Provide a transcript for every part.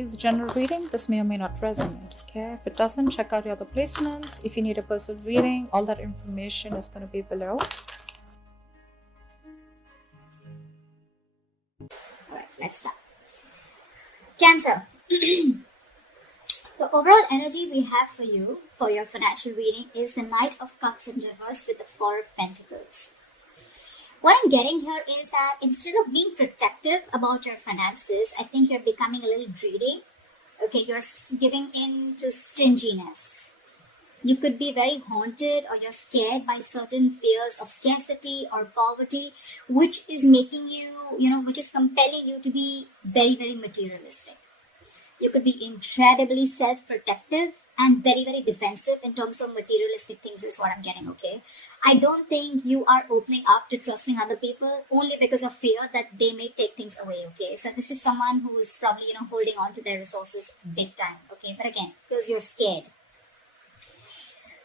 is general reading. This may or may not resonate. Okay, if it doesn't, check out your other placements. If you need a personal reading, all that information is going to be below. Alright, let's start. Cancer. The overall energy we have for you, for your financial reading, is the Knight of Cups in reverse with the Four of Pentacles. What I'm getting here is that instead of being protective about your finances, I think you're becoming a little greedy. Okay, you're giving in to stinginess. You could be very haunted or you're scared by certain fears of scarcity or poverty, which is making you, which is compelling you to be very, very materialistic. You could be incredibly self-protective and very, very defensive in terms of materialistic things is what I'm getting, okay? I don't think you are opening up to trusting other people only because of fear that they may take things away, okay? So this is someone who is probably, holding on to their resources big time, okay? But again, because you're scared.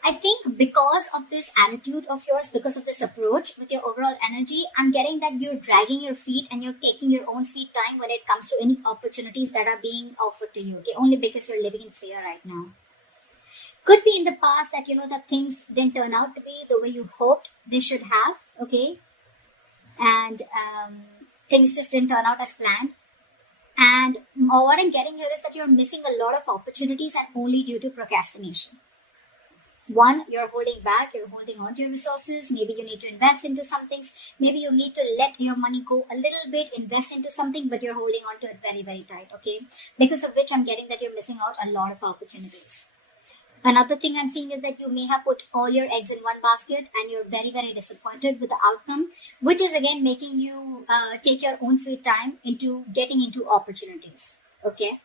I think because of this attitude of yours, because of this approach with your overall energy, I'm getting that you're dragging your feet and you're taking your own sweet time when it comes to any opportunities that are being offered to you, okay? Only because you're living in fear right now. Could be in the past that, that things didn't turn out to be the way you hoped they should have, okay? And things just didn't turn out as planned. And what I'm getting here is that you're missing a lot of opportunities and only due to procrastination. One, you're holding back, you're holding on to your resources. Maybe you need to invest into some things. Maybe you need to let your money go a little bit, invest into something, but you're holding on to it very, very tight, okay? Because of which I'm getting that you're missing out a lot of opportunities. Another thing I'm seeing is that you may have put all your eggs in one basket and you're very, very disappointed with the outcome, which is again making you take your own sweet time into getting into opportunities, okay?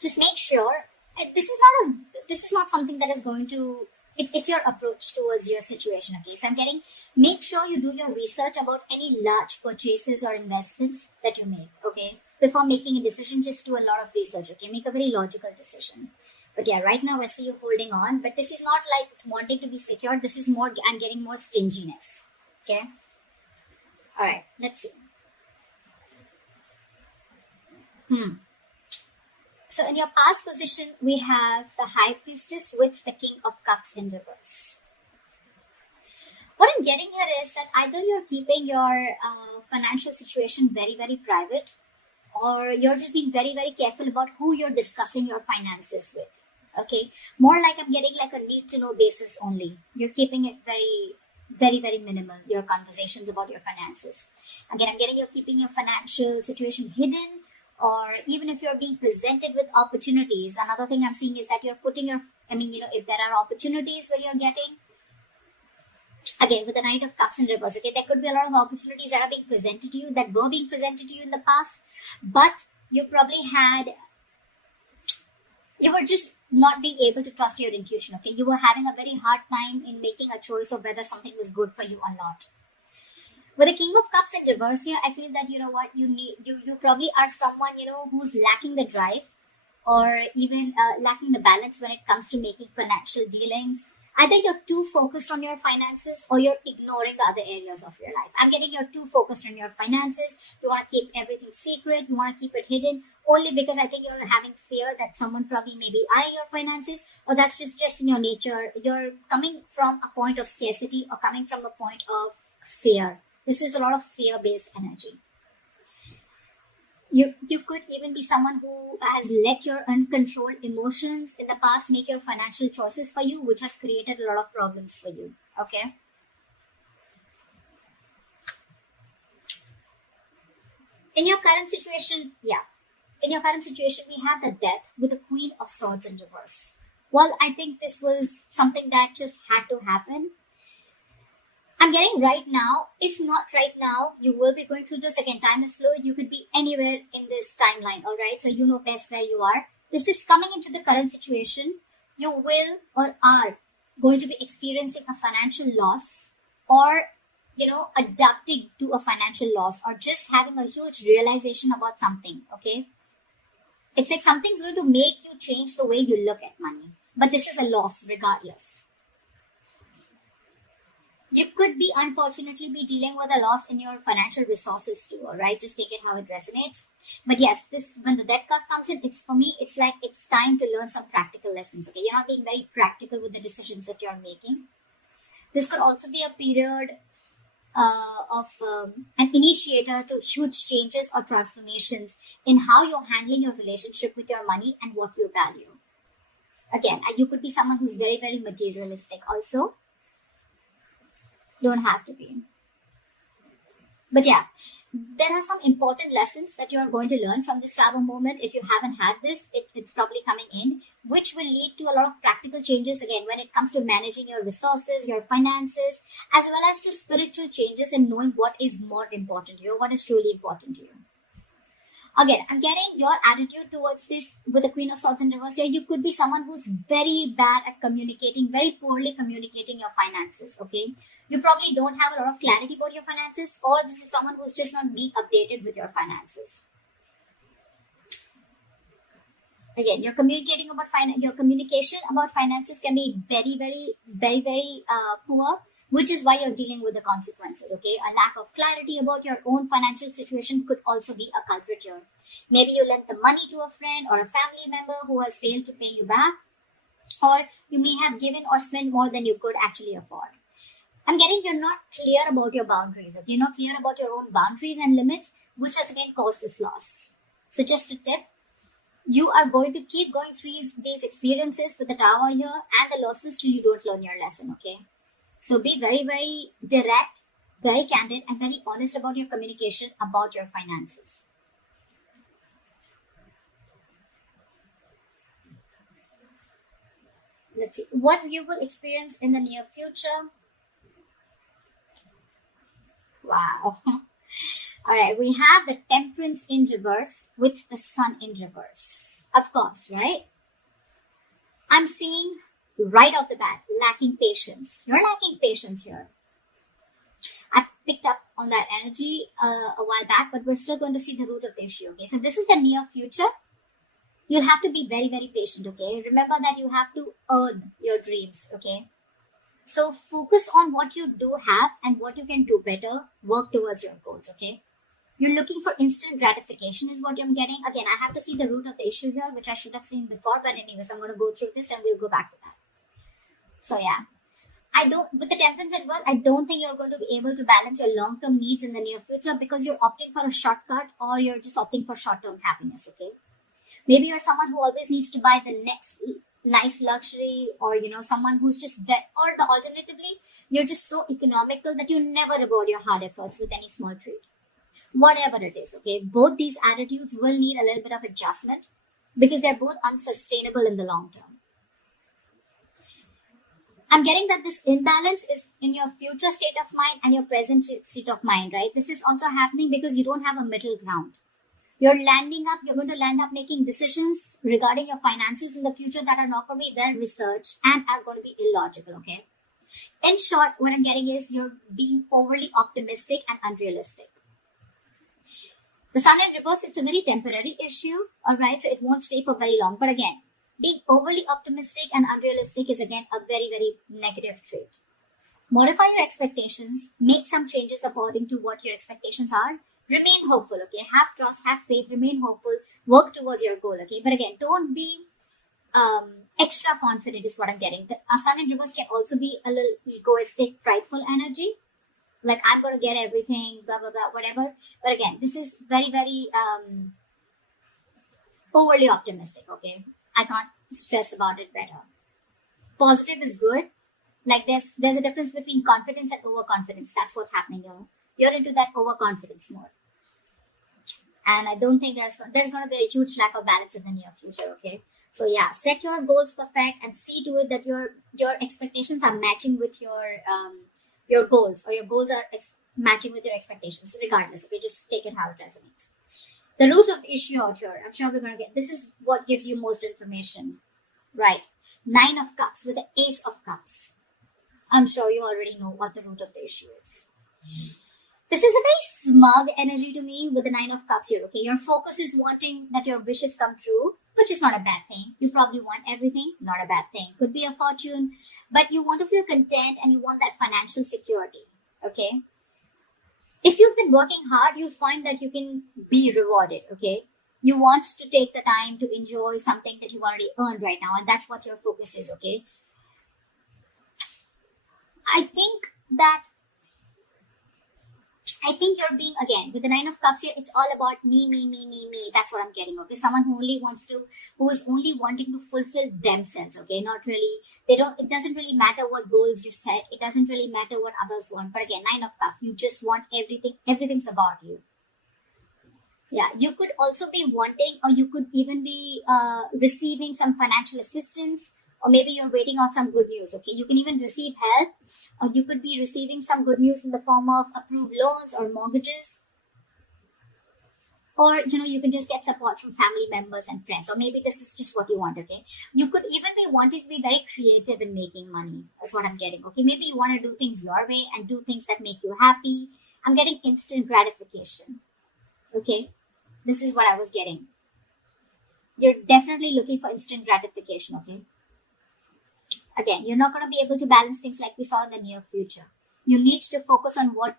Just make sure this is not something that is going to, it's your approach towards your situation, okay? So I'm getting, make sure you do your research about any large purchases or investments that you make, okay? Before making a decision, just do a lot of research, okay? Make a very logical decision. But yeah, right now I see you holding on, but this is not like wanting to be secure. This is more, I'm getting more stinginess, okay? All right, let's see. So in your past position, we have the High Priestess with the King of Cups in reverse. What I'm getting here is that either you're keeping your financial situation very, very private, or you're just being very, very careful about who you're discussing your finances with. Okay, more like I'm getting like a need to know basis only. You're keeping it very, very, very minimal, your conversations about your finances. Again, I'm getting you're keeping your financial situation hidden, or even if you're being presented with opportunities. Another thing I'm seeing is that you're putting your, if there are opportunities where you're getting, again, with the Knight of Cups in reverse, okay, there could be a lot of opportunities that are being presented to you, that were being presented to you in the past, but you probably you were just not being able to trust your intuition, okay? You were having a very hard time in making a choice of whether something was good for you or not. With the King of Cups in reverse here, I feel that, you probably are someone, who's lacking the drive or even lacking the balance when it comes to making financial dealings. Either you're too focused on your finances or you're ignoring the other areas of your life. I'm getting you're too focused on your finances. You want to keep everything secret. You want to keep it hidden only because I think you're having fear that someone probably may be eyeing your finances, or that's just in your nature. You're coming from a point of scarcity or coming from a point of fear. This is a lot of fear-based energy. You could even be someone who has let your uncontrolled emotions in the past make your financial choices for you, which has created a lot of problems for you, okay? In your current situation, we have the Death with the Queen of Swords in reverse. Well, I think this was something that just had to happen. I'm getting right now, if not right now, you will be going through this again. Time is fluid. You could be anywhere in this timeline, all right? So you know best where you are. This is coming into the current situation. You will or are going to be experiencing a financial loss, or, adapting to a financial loss, or just having a huge realization about something, okay? It's like something's going to make you change the way you look at money. But this is a loss regardless. You could be, unfortunately, be dealing with a loss in your financial resources too, all right? Just take it how it resonates. But yes, this, when the death card comes in, it's, for me, it's like it's time to learn some practical lessons, okay? You're not being very practical with the decisions that you're making. This could also be a period of an initiator to huge changes or transformations in how you're handling your relationship with your money and what you value. Again, you could be someone who's very, very materialistic also. Don't have to be. But yeah, there are some important lessons that you are going to learn from this travel moment. If you haven't had this, it's probably coming in, which will lead to a lot of practical changes again when it comes to managing your resources, your finances, as well as to spiritual changes and knowing what is more important to you, what is truly important to you. Again, I'm getting your attitude towards this with the Queen of Swords in reverse here. You could be someone who's very bad at communicating, very poorly communicating your finances, okay? You probably don't have a lot of clarity about your finances, or this is someone who's just not being updated with your finances. Again, your communication about finances can be very, very, very, very poor, which is why you're dealing with the consequences, okay? A lack of clarity about your own financial situation could also be a culprit here. Maybe you lent the money to a friend or a family member who has failed to pay you back, or you may have given or spent more than you could actually afford. I'm getting you're not clear about your boundaries, okay? You're not clear about your own boundaries and limits, which has again caused this loss. So just a tip, you are going to keep going through these experiences with the Tower here and the losses till you don't learn your lesson, okay? So be very, very direct, very candid, and very honest about your communication about your finances. Let's see what you will experience in the near future. Wow. All right, we have the Temperance in reverse with the Sun in reverse. Of course, right? I'm seeing right off the bat, lacking patience. You're lacking patience here. I picked up on that energy a while back, but we're still going to see the root of the issue, okay? So this is the near future. You'll have to be very, very patient, okay? Remember that you have to earn your dreams, okay? So focus on what you do have and what you can do better. Work towards your goals, okay? You're looking for instant gratification is what I'm getting. Again, I have to see the root of the issue here, which I should have seen before. But anyways, I'm going to go through this and we'll go back to that. So yeah, with the Temperance in reverse, I don't think you're going to be able to balance your long-term needs in the near future because you're opting for a shortcut or you're just opting for short-term happiness, okay? Maybe you're someone who always needs to buy the next nice luxury, or someone who's just there, or the alternatively, you're just so economical that you never reward your hard efforts with any small treat. Whatever it is, okay? Both these attitudes will need a little bit of adjustment because they're both unsustainable in the long term. I'm getting that this imbalance is in your future state of mind and your present state of mind, right? This is also happening because you don't have a middle ground. You're going to land up making decisions regarding your finances in the future that are not going to be well researched and are going to be illogical, okay? In short, what I'm getting is you're being overly optimistic and unrealistic. The Sun in reverse, it's a very temporary issue, all right? So it won't stay for very long. But again, being overly optimistic and unrealistic is again a very, very negative trait. Modify your expectations, make some changes according to what your expectations are. Remain hopeful, okay? Have trust, have faith, remain hopeful, work towards your goal, okay? But again, don't be extra confident is what I'm getting. The Sun in reverse can also be a little egoistic, prideful energy. Like, I'm going to get everything, blah, blah, blah, whatever. But again, this is very, very overly optimistic, okay? I can't stress about it better. Positive is good. Like, there's a difference between confidence and overconfidence. That's what's happening here. You're into that overconfidence mode. And I don't think there's going to be a huge lack of balance in the near future, okay? So yeah, set your goals perfect and see to it that your expectations are matching with your goals, or your goals are matching with your expectations, regardless, okay? Just take it how it resonates. The root of the issue out here, I'm sure we're going to get, this is what gives you most information, right? 9 of Cups with the Ace of Cups. I'm sure you already know what the root of the issue is. This is a very smug energy to me with the 9 of Cups here, okay? Your focus is wanting that your wishes come true, which is not a bad thing. You probably want everything, not a bad thing. Could be a fortune, but you want to feel content and you want that financial security, okay? If you've been working hard, you'll find that you can be rewarded, okay? You want to take the time to enjoy something that you've already earned right now, and that's what your focus is, okay? I think you're being, again, with the Nine of Cups here, it's all about me. That's what I'm getting, okay? Someone who is only wanting to fulfill themselves, okay? Not really, it doesn't really matter what goals you set. It doesn't really matter what others want. But again, Nine of Cups, you just want everything. Everything's about you. Yeah, you could also be wanting, or you could even be receiving some financial assistance, or maybe you're waiting on some good news, okay? You can even receive help, or you could be receiving some good news in the form of approved loans or mortgages. Or, you can just get support from family members and friends. Or maybe this is just what you want, okay? You could even be wanting to be very creative in making money. That's what I'm getting, okay? Maybe you want to do things your way and do things that make you happy. I'm getting instant gratification, okay? This is what I was getting. You're definitely looking for instant gratification, okay? Again, you're not going to be able to balance things like we saw in the near future. You need to focus on what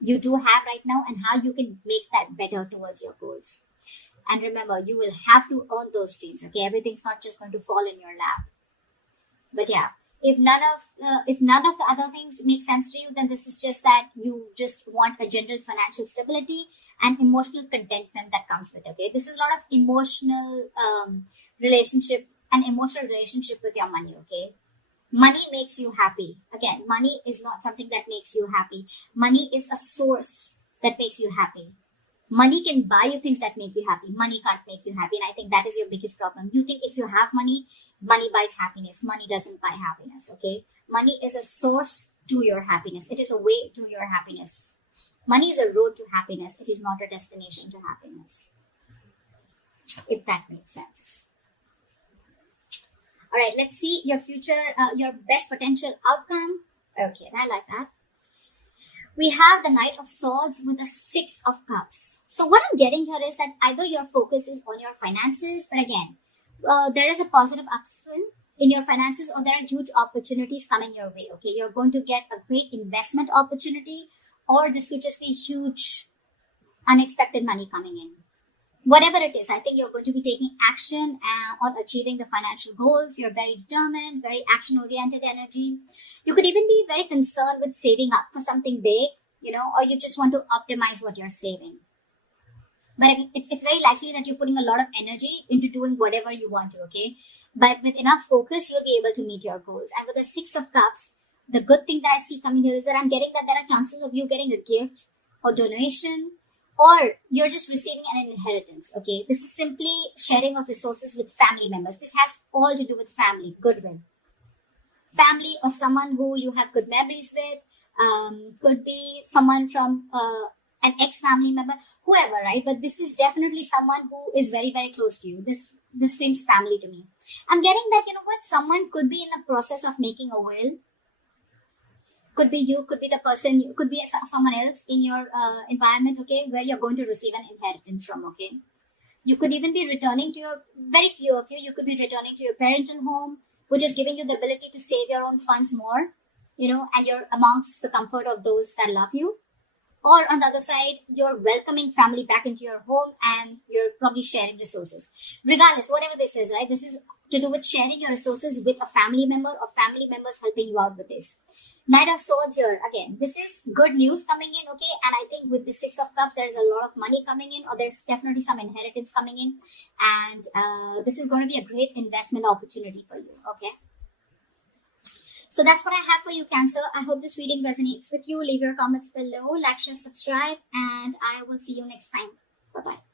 you do have right now and how you can make that better towards your goals. And remember, you will have to earn those dreams, okay? Everything's not just going to fall in your lap. But yeah, if none of the other things make sense to you, then this is just that you just want a general financial stability and emotional contentment that comes with it, okay? This is a lot of emotional relationship with your money, okay? Money makes you happy. Again, money is not something that makes you happy. Money is a source that makes you happy. Money can buy you things that make you happy. Money can't make you happy. And I think that is your biggest problem. You think if you have money, money buys happiness. Money doesn't buy happiness, okay? Money is a source to your happiness. It is a way to your happiness. Money is a road to happiness. It is not a destination to happiness. If that makes sense. All right, let's see your future, your best potential outcome. Okay, I like that. We have the Knight of Swords with the Six of Cups. So what I'm getting here is that either your focus is on your finances, but again, there is a positive upswing in your finances, or there are huge opportunities coming your way, okay? You're going to get a great investment opportunity, or this could just be huge, unexpected money coming in. Whatever it is, I think you're going to be taking action on achieving the financial goals. You're very determined, very action-oriented energy. You could even be very concerned with saving up for something big, or you just want to optimize what you're saving. But it's very likely that you're putting a lot of energy into doing whatever you want to, okay? But with enough focus, you'll be able to meet your goals. And with the Six of Cups, the good thing that I see coming here is that I'm getting that there are chances of you getting a gift or donation, or you're just receiving an inheritance, okay? This is simply sharing of resources with family members. This has all to do with family, goodwill. Family or someone who you have good memories with, could be someone from an ex-family member, whoever, right? But this is definitely someone who is very, very close to you. This screams family to me. I'm getting that, someone could be in the process of making a will. Could be you, could be the person, could be someone else in your environment, okay, where you're going to receive an inheritance from, okay? You could even be returning to very few of you could be returning to your parental home, which is giving you the ability to save your own funds more, and you're amongst the comfort of those that love you. Or on the other side, you're welcoming family back into your home and you're probably sharing resources. Regardless, whatever this is, right? This is to do with sharing your resources with a family member or family members helping you out with this. Knight of Swords here, again, this is good news coming in, okay? And I think with the Six of Cups, there's a lot of money coming in, or there's definitely some inheritance coming in. And this is going to be a great investment opportunity for you, okay? So that's what I have for you, Cancer. I hope this reading resonates with you. Leave your comments below, like, share, subscribe, and I will see you next time. Bye-bye.